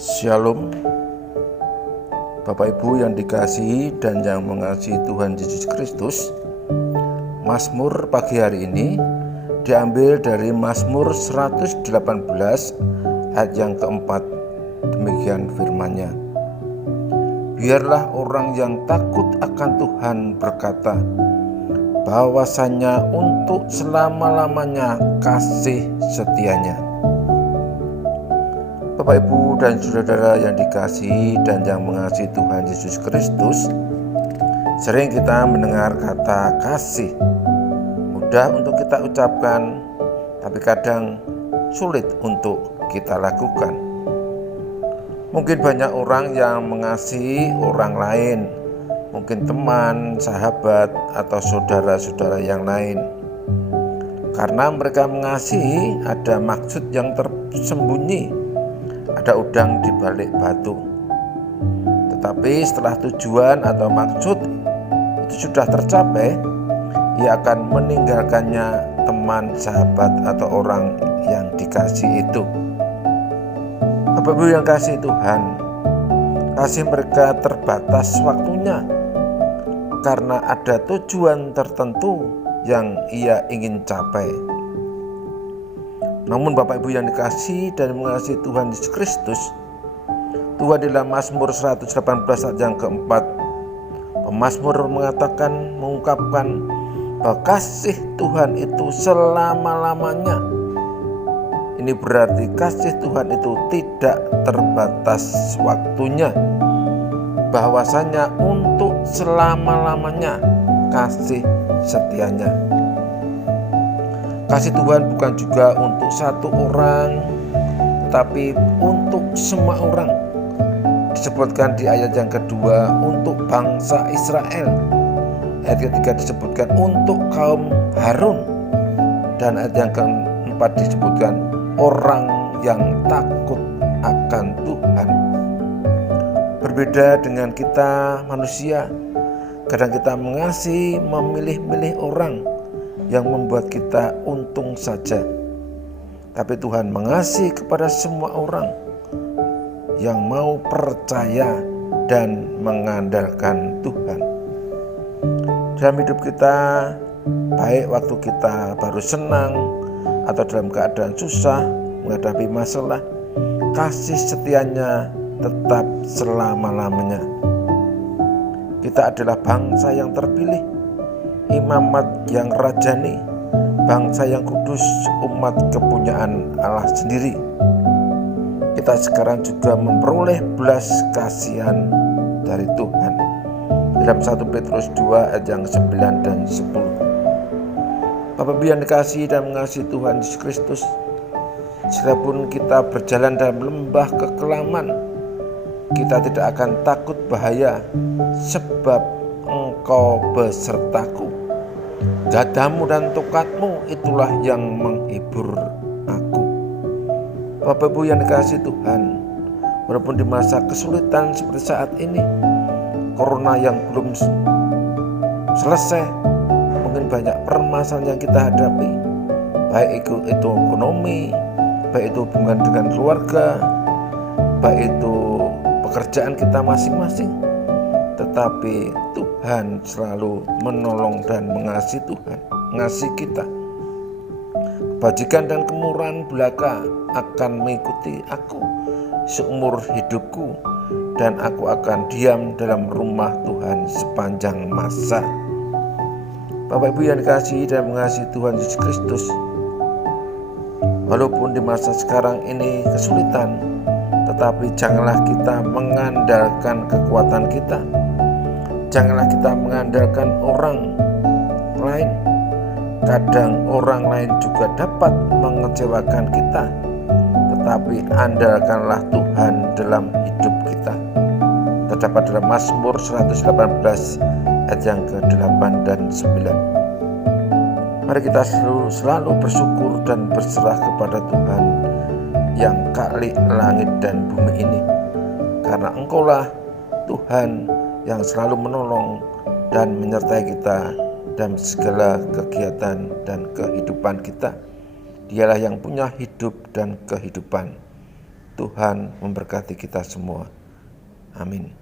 Shalom, Bapak Ibu yang dikasihi dan yang mengasihi Tuhan Yesus Kristus. Mazmur pagi hari ini diambil dari Mazmur 118 ayat yang keempat. Demikian firman-Nya. Biarlah orang yang takut akan Tuhan berkata, bahwasanya untuk selama-lamanya kasih setianya. Bapak Ibu dan saudara yang dikasihi dan yang mengasihi Tuhan Yesus Kristus, sering kita mendengar kata kasih. Mudah untuk kita ucapkan, tapi kadang sulit untuk kita lakukan. Mungkin banyak orang yang mengasihi orang lain, mungkin teman, sahabat, atau saudara-saudara yang lain. Karena mereka mengasihi, ada maksud yang tersembunyi, ada udang di balik batu. Tetapi setelah tujuan atau maksud itu sudah tercapai, ia akan meninggalkannya teman, sahabat, atau orang yang dikasih itu. Bapak Ibu yang kasih Tuhan, kasih mereka terbatas waktunya karena ada tujuan tertentu yang ia ingin capai. Namun Bapak Ibu yang dikasihi dan mengasihi Tuhan Yesus Kristus, Tuhan dalam Mazmur 118 ayat yang keempat, pemazmur mengungkapkan bahwa kasih Tuhan itu selama-lamanya. Ini berarti kasih Tuhan itu tidak terbatas waktunya, bahwasanya untuk selama-lamanya kasih setianya. Kasih Tuhan bukan juga untuk satu orang, tetapi untuk semua orang. Disebutkan di ayat yang kedua untuk bangsa Israel. Ayat ketiga disebutkan untuk kaum Harun. Dan ayat yang keempat disebutkan orang yang takut akan Tuhan. Berbeda dengan kita manusia, kadang kita mengasihi, memilih-milih orang yang membuat kita untung saja. Tapi Tuhan mengasihi kepada semua orang yang mau percaya dan mengandalkan Tuhan. Dalam hidup kita, baik waktu kita baru senang atau dalam keadaan susah menghadapi masalah, kasih setianya tetap selama-lamanya. Kita adalah bangsa yang terpilih, imamat yang rajani, bangsa yang kudus, umat kepunyaan Allah sendiri. Kita sekarang juga memperoleh belas kasihan dari Tuhan. Dalam 1 Petrus 2 ayat yang 9 dan 10. Bapak Ibu yang dikasihi dan mengasihi Tuhan Yesus Kristus, sekalipun kita berjalan dalam lembah kekelaman, kita tidak akan takut bahaya, sebab Engkau besertaku. Gadamu dan tongkatmu itulah yang menghibur aku. Bapak Ibu yang dikasihi Tuhan, walaupun di masa kesulitan seperti saat ini, corona yang belum selesai, mungkin banyak permasalahan yang kita hadapi, baik itu ekonomi, baik itu hubungan dengan keluarga, baik itu pekerjaan kita masing-masing. Tetapi Tuhan selalu menolong dan mengasihi mengasihi kita. Kebajikan dan kemurahan belaka akan mengikuti aku seumur hidupku, dan aku akan diam dalam rumah Tuhan sepanjang masa. Bapak Ibu yang dikasihi dan mengasihi Tuhan Yesus Kristus, walaupun di masa sekarang ini kesulitan, tetapi janganlah kita mengandalkan kekuatan kita. Janganlah kita mengandalkan orang lain. Kadang orang lain juga dapat mengecewakan kita, tetapi andalkanlah Tuhan dalam hidup kita. Terdapat dalam Mazmur 118 ayat yang ke-8 dan 9. Mari kita selalu bersyukur dan berserah kepada Tuhan yang khalik langit dan bumi ini, karena Engkaulah Tuhan yang selalu menolong dan menyertai kita dalam segala kegiatan dan kehidupan kita. Dialah yang punya hidup dan kehidupan. Tuhan memberkati kita semua. Amin.